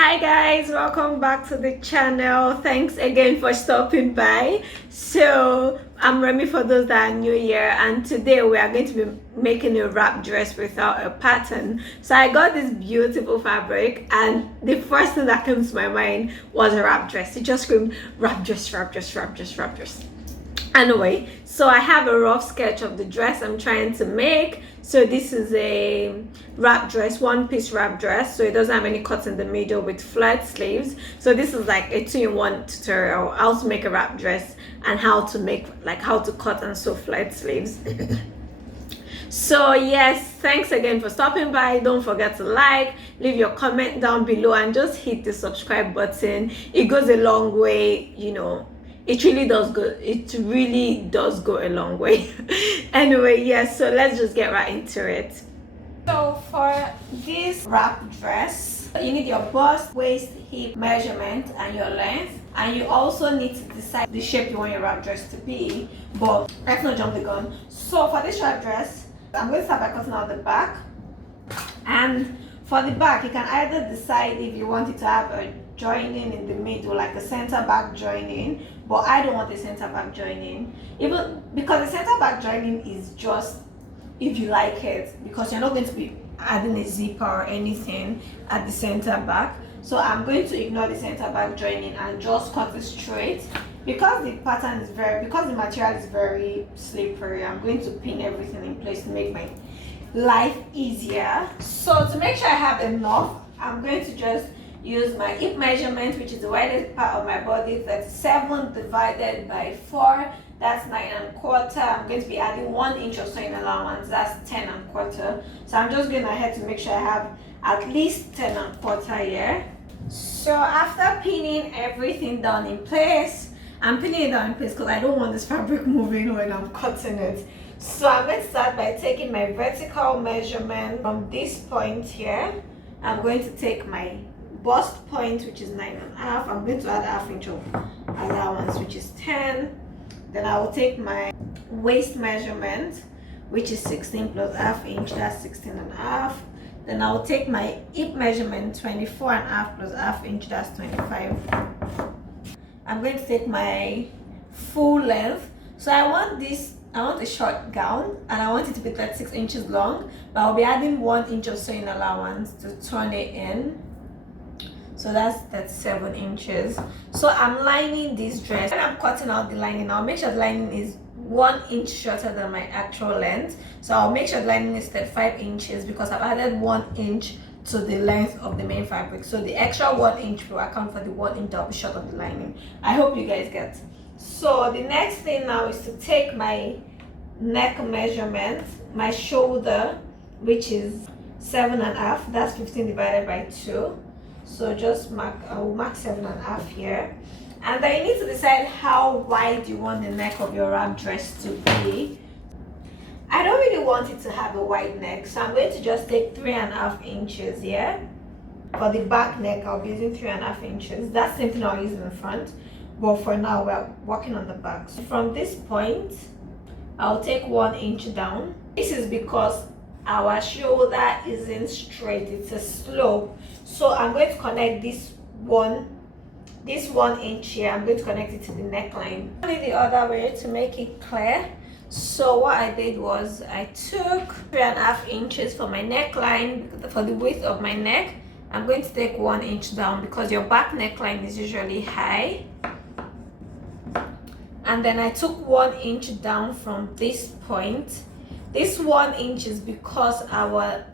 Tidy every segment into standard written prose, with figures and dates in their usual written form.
Hi guys, welcome back to the channel. Thanks again for stopping by. So I'm Remy for those that are new here, and today we are going to be making a wrap dress without a pattern. So I got this beautiful fabric, and the first thing that came to my mind was a wrap dress. It just screamed wrap dress, wrap dress, wrap dress, wrap dress. Anyway, so I have a rough sketch of the dress I'm trying to make. So this is a wrap dress, one-piece wrap dress, so it doesn't have any cuts in the middle with flat sleeves. So this is like a two-in-one tutorial, how to make a wrap dress and how to cut and sew flat sleeves. So yes, thanks again for stopping by. Don't forget to like, leave your comment down below, and just hit the subscribe button. It goes a long way, it really does go a long way. Anyway, yes, so let's just get right into it. So for this wrap dress, you need your bust, waist, hip measurement and your length, and you also need to decide the shape you want your wrap dress to be. But let's not jump the gun. So for this wrap dress, I'm going to start by cutting out the back, and for the back you can either decide if you want it to have a joining in the middle, like a center back joining, but I don't want a center back joining, even because the center back joining is just if you like it, because you're not going to be adding a zipper or anything at the center back. So I'm going to ignore the center back joining and just cut it straight. Because the pattern is because the material is very slippery, I'm going to pin everything in place to make my life easier. So to make sure I have enough, I'm going to just use my hip measurement, which is the widest part of my body, 37 divided by 4, that's 9¼ I'm going to be adding 1 inch of sewing allowance, that's 10¼ so I'm just going ahead to make sure I have at least 10¼ here. So after pinning everything down in place, I'm pinning it down in place because I don't want this fabric moving when I'm cutting it. So I'm going to start by taking my vertical measurement from this point here. I'm going to take my bust point, which is 9½. I'm going to add ½ inch of allowance, which is 10. Then I will take my waist measurement, which is 16 plus ½ inch, that's 16½. Then I will take my hip measurement, 24½ plus ½ inch, that's 25. I'm going to take my full length. So I want a short gown, and I want it to be 36 inches long, but I'll be adding 1 inch of sewing allowance to turn it in. So that's 37 inches. So I'm lining this dress. When I'm cutting out the lining, I'll make sure the lining is 1 inch shorter than my actual length. So I'll make sure the lining is 35 inches because I've added 1 inch to the length of the main fabric. So the extra 1 inch will account for the 1 inch that will be short of the lining. I hope you guys get. So the next thing now is to take my neck measurement, my shoulder, which is 7½, that's 15 divided by 2. So just I will mark 7½ here. And then you need to decide how wide you want the neck of your wrap dress to be. I don't really want it to have a wide neck, so I'm going to just take 3½ inches here. For the back neck, I'll be using 3½ inches. That's the same thing I'll use in the front, but for now we're working on the back. So from this point, I'll take 1 inch down. This is because our shoulder isn't straight, it's a slope. So I'm going to connect this 1 inch here. I'm going to connect it to the neckline. The other way to make it clear. So what I did was I took 3½ inches for my neckline, for the width of my neck. I'm going to take 1 inch down because your back neckline is usually high. And then I took 1 inch down from this point. This 1 inch is because our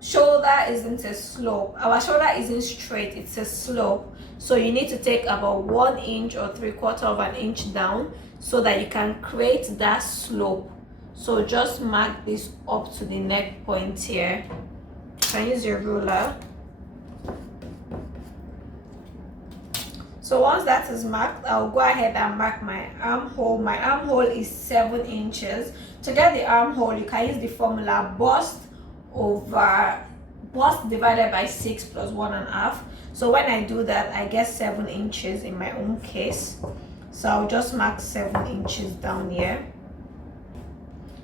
shoulder isn't a slope. Our shoulder isn't straight, it's a slope. So you need to take about 1 inch or 3/4 inch down so that you can create that slope. So just mark this up to the neck point here. You can use your ruler. So once that is marked, I'll go ahead and mark my armhole. My armhole is 7 inches. To get the armhole, you can use the formula bust divided by 6 plus 1½. So when I do that, I get 7 inches in my own case. So I'll just mark 7 inches down here.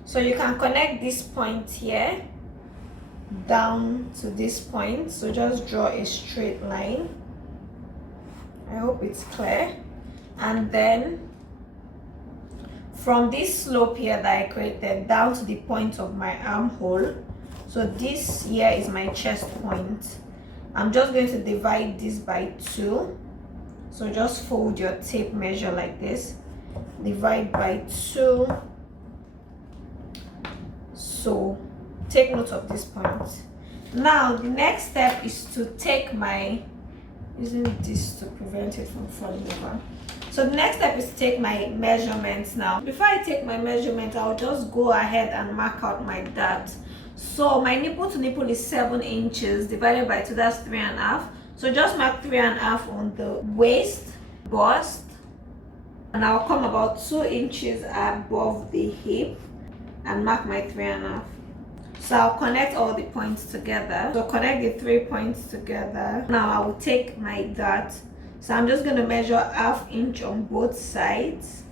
So you can connect this point here down to this point. So just draw a straight line. I hope it's clear. And then from this slope here that I created down to the point of my armhole, so this here is my chest point. I'm just going to divide this by 2. So just fold your tape measure like this, divide by 2. So take note of this point. Now the next step is to take my, using this to prevent it from falling over. So the next step is to take my measurements now. Before I take my measurement, I'll just go ahead and mark out my dart. So my nipple to nipple is 7 inches divided by 2, that's 3.5. So just mark 3.5 on the waist, bust, and I'll come about 2 inches above the hip and mark my 3.5. So I'll connect all the points together. So connect the 3 points together. Now I will take my dart. So I'm just going to measure 1/2 inch on both sides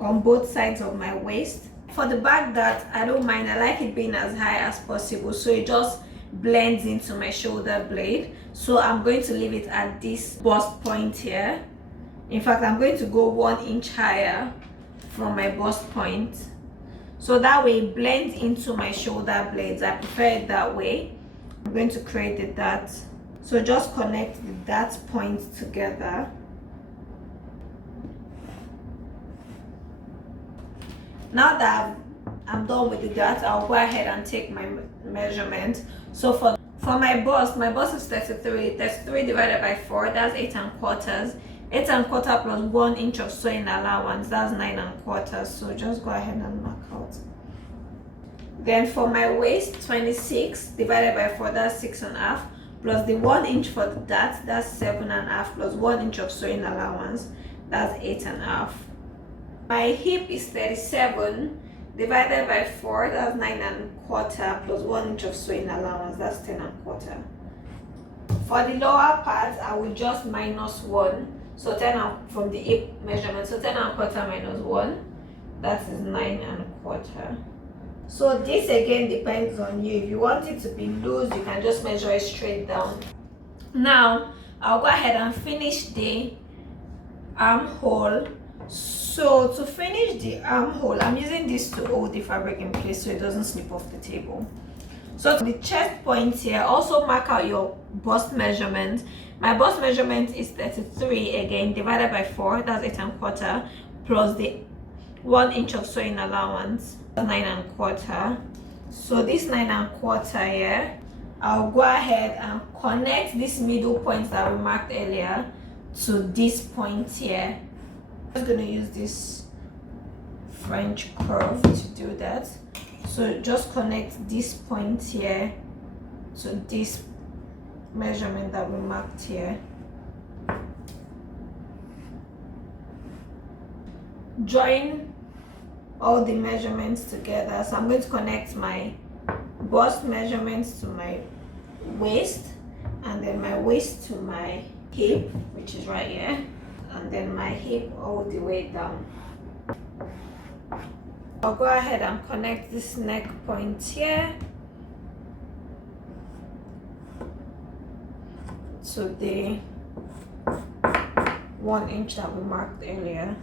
of my waist. For the back dart, I don't mind. I like it being as high as possible, so it just blends into my shoulder blade. So I'm going to leave it at this bust point here. In fact, I'm going to go 1 inch higher from my bust point, so that way it blends into my shoulder blades. I prefer it that way. I'm going to create the dart. So just connect the dart points together. Now that I'm done with the dart, I'll go ahead and take my measurement. So for my bust is 33. 33 divided by 4, that's 8.25. 8.25 plus 1 inch of sewing allowance, that's 9.25. So just go ahead and mark out. Then for my waist, 26 divided by 4, that's 6.5. Plus the 1 inch for the dart, that's 7.5. Plus 1 inch of sewing allowance, that's 8.5. My hip is 37 divided by 4, that's 9.25. Plus 1 inch of sewing allowance, that's 10.25. For the lower part, I will just minus 1. So 10 from the hip measurement. So 10.25 minus 1, that is 9.25. So this again depends on you. If you want it to be loose, you can just measure it straight down. Now I'll go ahead and finish the armhole. So to finish the armhole, I'm using this to hold the fabric in place so it doesn't slip off the table. So the chest point here, also mark out your bust measurement. My bust measurement is 33 again divided by 4, that's 8.25, plus the 1 inch of sewing allowance, 9.25. So this 9.25 here, I'll go ahead and connect this middle point that we marked earlier to this point here. I'm just going to use this French curve to do that. So just connect this point here to this measurement that we marked here. Join all the measurements together. So I'm going to connect my bust measurements to my waist, and then my waist to my hip, which is right here, and then my hip all the way down. I'll go ahead and connect this neck point here to the 1 inch that we marked earlier.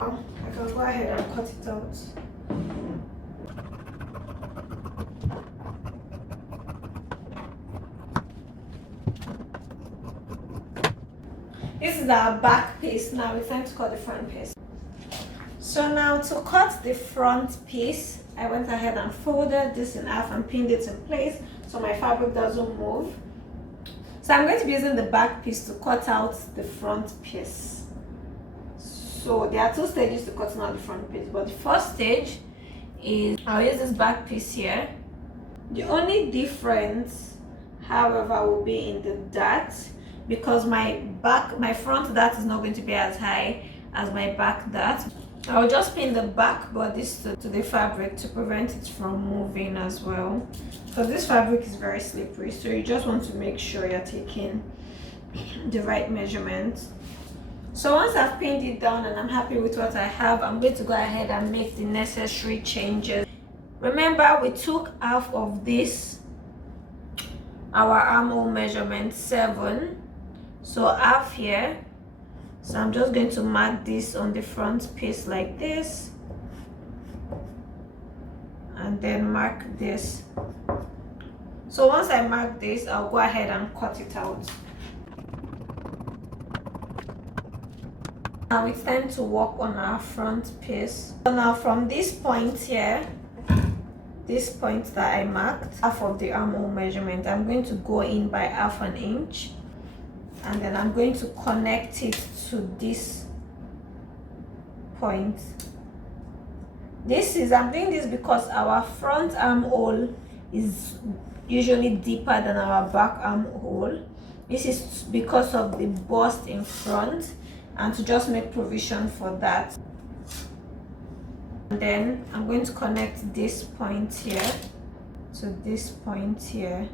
I can go ahead and cut it out. This is our back piece. Now it's time to cut the front piece. So now to cut the front piece, I went ahead and folded this in half and pinned it in place so my fabric doesn't move. So I'm going to be using the back piece to cut out the front piece. So there are 2 stages to cutting out the front piece, but the first stage is I'll use this back piece here. The only difference, however, will be in the dart, because my front dart is not going to be as high as my back dart. I'll just pin the back bodice to the fabric to prevent it from moving as well, because this fabric is very slippery, so you just want to make sure you're taking the right measurement. So once I've pinned it down and I'm happy with what I have, I'm going to go ahead and make the necessary changes. Remember, we took half of this, our armhole measurement 7, so half here. So I'm just going to mark this on the front piece like this, and then mark this. So once I mark this, I'll go ahead and cut it out. Now it's time to work on our front piece. So now from this point here, this point that I marked, half of the armhole measurement, I'm going to go in by 1/2 inch, and then I'm going to connect it to this point. I'm doing this because our front armhole is usually deeper than our back armhole. This is because of the bust in front, and to just make provision for that. And then I'm going to connect this point here to this point here.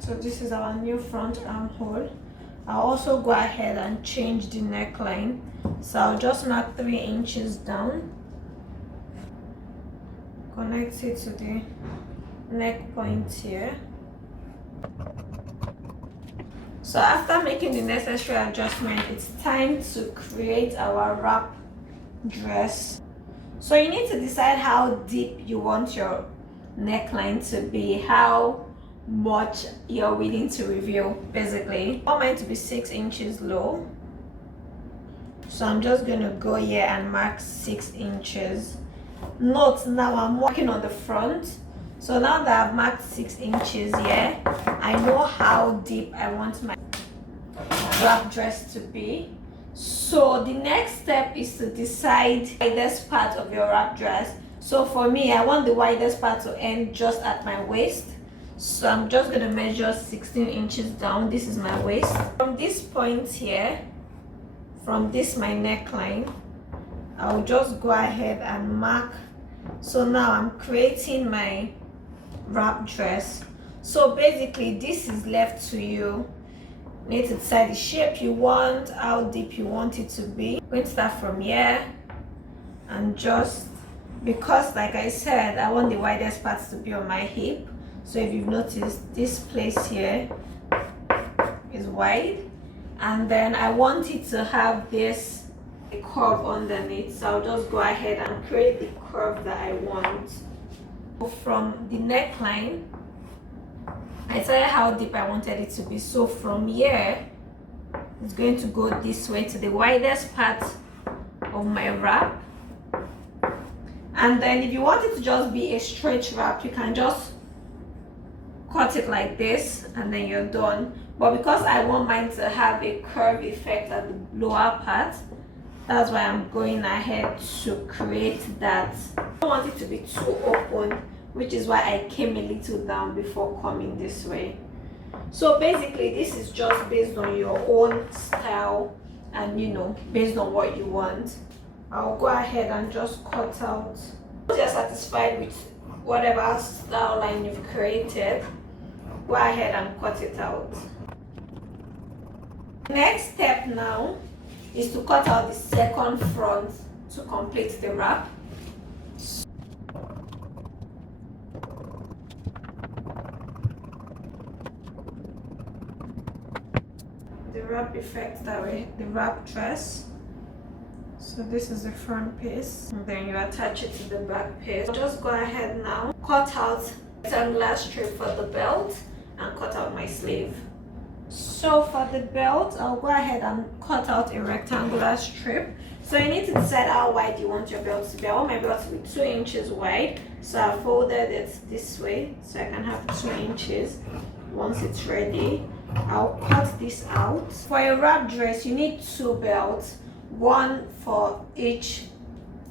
So this is our new front armhole. I'll also go ahead and change the neckline. So I'll just mark 3 inches down, connect it to the neck point here. So after making the necessary adjustment, it's time to create our wrap dress. So you need to decide how deep you want your neckline to be, how much you're willing to reveal. Basically, I want mine to be 6 inches low, so I'm just going to go here and mark 6 inches. Note, now I'm working on the front, so now that I've marked 6 inches here, I know how deep I want my wrap dress to be. So the next step is to decide the widest part of your wrap dress. So for me, I want the widest part to end just at my waist. So I'm just going to measure 16 inches down. This is my waist. From this point here, from this my neckline, I'll just go ahead and mark. So now I'm creating my wrap dress. So basically, this is left to you. You need to decide the shape you want, how deep you want it to be. I'm going to start from here, and just because, like I said, I want the widest parts to be on my hip. So if you've noticed, this place here is wide, and then I want it to have this curve underneath. So I'll just go ahead and create the curve that I want. From the neckline, I decided how deep I wanted it to be. So from here, it's going to go this way to the widest part of my wrap. And then if you want it to just be a straight wrap, you can just cut it like this, and then you're done. But because I want mine to have a curve effect at the lower part, that's why I'm going ahead to create that. I don't want it to be too open, which is why I came a little down before coming this way. So basically, this is just based on your own style and, you know, based on what you want. I'll go ahead and just cut out. Once you're satisfied with whatever style line you've created, go ahead and cut it out. Next step now is to cut out the second front to complete the wrap. The wrap effect that way, the wrap dress. So this is the front piece, and then you attach it to the back piece. Just go ahead now, cut out rectangular strip for the belt, and cut out my sleeve. So for the belt, I'll go ahead and cut out a rectangular strip. So you need to decide how wide you want your belt to be. I want my belt to be 2 inches wide, so I folded it this way so I can have 2 inches. Once it's ready, I'll cut this out. For a wrap dress, you need 2 belts, one for each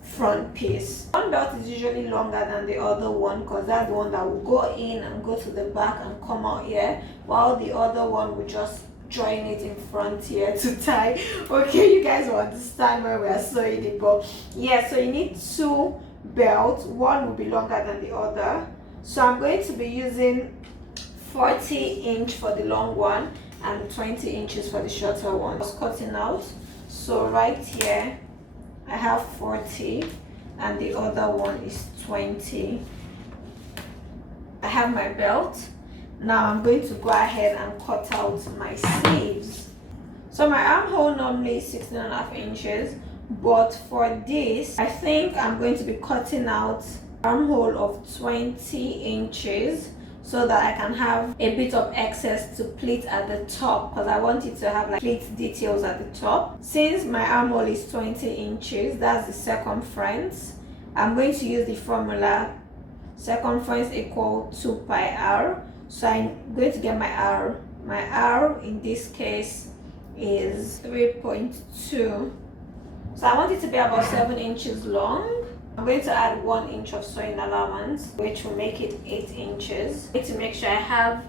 front piece. One belt is usually longer than the other one because that's the one that will go in and go to the back and come out here, while the other one will just join it in front here to tie. Okay, you guys will understand where we are sewing it, but yeah, so you need 2 belts. One will be longer than the other. So I'm going to be using 40 inch for the long one, and 20 inches for the shorter one. I was cutting out, so right here I have 40 and the other one is 20. I have my belt. Now I'm going to go ahead and cut out my sleeves. So my armhole normally is 16.5 inches, but for this I think I'm going to be cutting out armhole of 20 inches so that I can have a bit of excess to pleat at the top, because I want it to have like pleat details at the top. Since my armhole is 20 inches, that's the circumference, I'm going to use the formula circumference equal 2 pi r. So I'm going to get my r. My r in this case is 3.2. So I want it to be about 7 inches long. I'm going to add 1 inch of sewing allowance, which will make it 8 inches. I need to make sure I have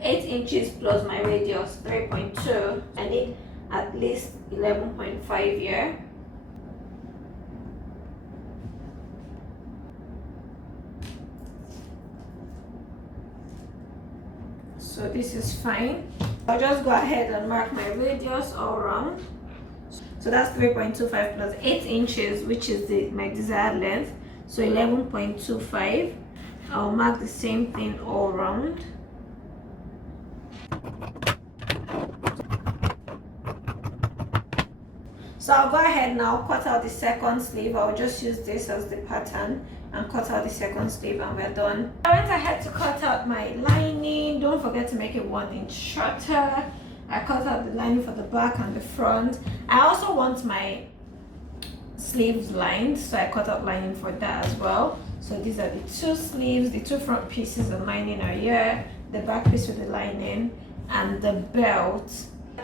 8 inches plus my radius 3.2. I need at least 11.5 here. So this is fine. I'll just go ahead and mark my radius all around. So that's 3.25 plus 8 inches, which is my desired length. So 11.25. I'll mark the same thing all around. So I'll go ahead now, cut out the second sleeve. I'll just use this as the pattern and cut out the second sleeve and we're done. I went ahead to cut out my lining. Don't forget to make it 1 inch shorter. I cut out the lining for the back and the front. I also want my sleeves lined, so I cut out lining for that as well. So these are the 2 sleeves. The 2 front pieces of lining are here, the back piece with the lining, and the belt.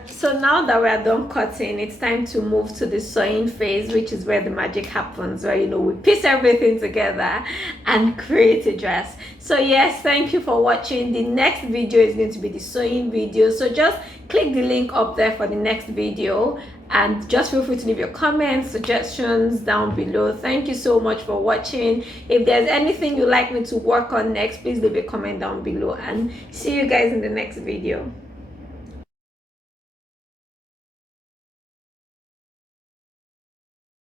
So now that we're done cutting, it's time to move to the sewing phase, which is where the magic happens, where we piece everything together and create a dress. So yes, thank you for watching. The next video is going to be the sewing video, so just click the link up there for the next video, and just feel free to leave your comments, suggestions down below. Thank you so much for watching. If there's anything you'd like me to work on next, please leave a comment down below, and see you guys in the next video.